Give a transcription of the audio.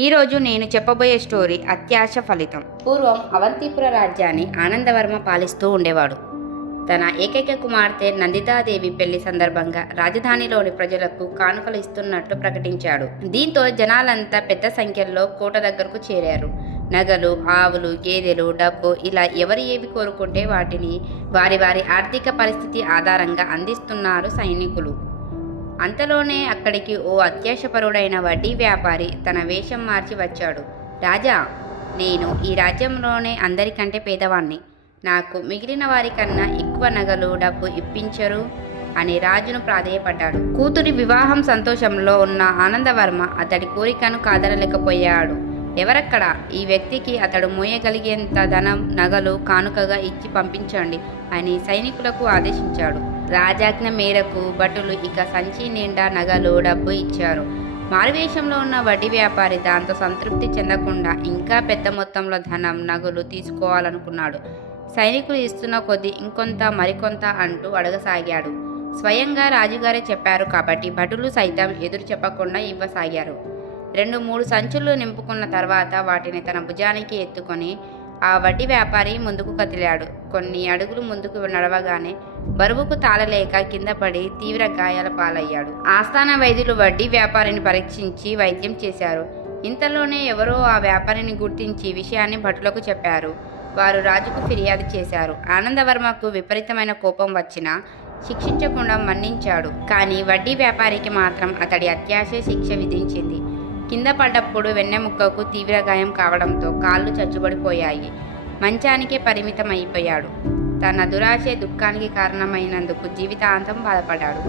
ఈరోజు నేను చెప్పబోయే స్టోరీ అత్యాశ ఫలితం. పూర్వం అవంతిపుర రాజ్యాన్ని ఆనందవర్మ పాలిస్తూ ఉండేవాడు. తన ఏకైక కుమార్తె నందితాదేవి పెళ్లి సందర్భంగా రాజధానిలోని ప్రజలకు కానుకలు ఇస్తున్నట్టు ప్రకటించాడు. దీంతో జనాలంతా పెద్ద సంఖ్యలో కోట దగ్గరకు చేరారు. నగలు, ఆవులు, గేదెలు, డబ్బు ఇలా ఎవరు ఏవి కోరుకుంటే వాటిని వారి వారి ఆర్థిక పరిస్థితి ఆధారంగా అందిస్తున్నారు సైనికులు. అంతలోనే అక్కడికి ఓ అత్యాశపరుడైన వడ్డీ వ్యాపారి తన వేషం మార్చి వచ్చాడు. రాజా, నేను ఈ రాజ్యంలోనే అందరికంటే పేదవాణ్ణి. నాకు మిగిలిన వారికన్నా ఎక్కువ నగలు, డబ్బు ఇప్పించరు అని రాజును ప్రాధేయపడ్డాడు. కూతురి వివాహం సంతోషంలో ఉన్న ఆనందవర్మ అతడి కోరికను కాదనలేకపోయాడు. ఎవరక్కడ? ఈ వ్యక్తికి అతడు మోయగలిగేంత ధనం, నగలు కానుకగా ఇచ్చి పంపించండి అని సైనికులకు ఆదేశించాడు. రాజాజ్ఞ మేరకు భటులు ఇక సంచి నిండా నగలు, డబ్బు ఇచ్చారు. మారువేషంలో ఉన్న వడ్డీ వ్యాపారి దాంతో సంతృప్తి చెందకుండా ఇంకా పెద్ద మొత్తంలో ధనం, నగలు తీసుకోవాలనుకున్నాడు. సైనికులు ఇస్తున్న కొద్దీ ఇంకొంత మరికొంత అంటూ అడగసాగాడు. స్వయంగా రాజుగారే చెప్పారు కాబట్టి భటులు సైతం ఎదురు చెప్పకుండా ఇవ్వసాగారు. 2-3 సంచులు నింపుకున్న తర్వాత వాటిని తన భుజానికి ఎత్తుకొని ఆ వడ్డీ వ్యాపారి ముందుకు కదిలాడు. కొన్ని అడుగులు ముందుకు నడవగానే బరువుకు తాళలేక కింద పడి తీవ్ర గాయాల పాలయ్యాడు. ఆస్థాన వైద్యులు వడ్డీ వ్యాపారిని పరీక్షించి వైద్యం చేశారు. ఇంతలోనే ఎవరో ఆ వ్యాపారిని గుర్తించి విషయాన్ని భటులకు చెప్పారు. వారు రాజుకు ఫిర్యాదు చేశారు. ఆనందవర్మకు విపరీతమైన కోపం వచ్చినా శిక్షించకుండా మన్నించాడు. కానీ వడ్డీ వ్యాపారికి మాత్రం అతడి అత్యాశే శిక్ష విధించింది. కింద పడ్డప్పుడు వెన్నెముక్కకు తీవ్ర గాయం కావడంతో కాళ్ళు చచ్చుబడిపోయాయి. మంచానికే పరిమితం అయిపోయాడు. తన దురాశే దుఃఖానికి కారణమైనందుకు జీవితాంతం బాధపడ్డాడు.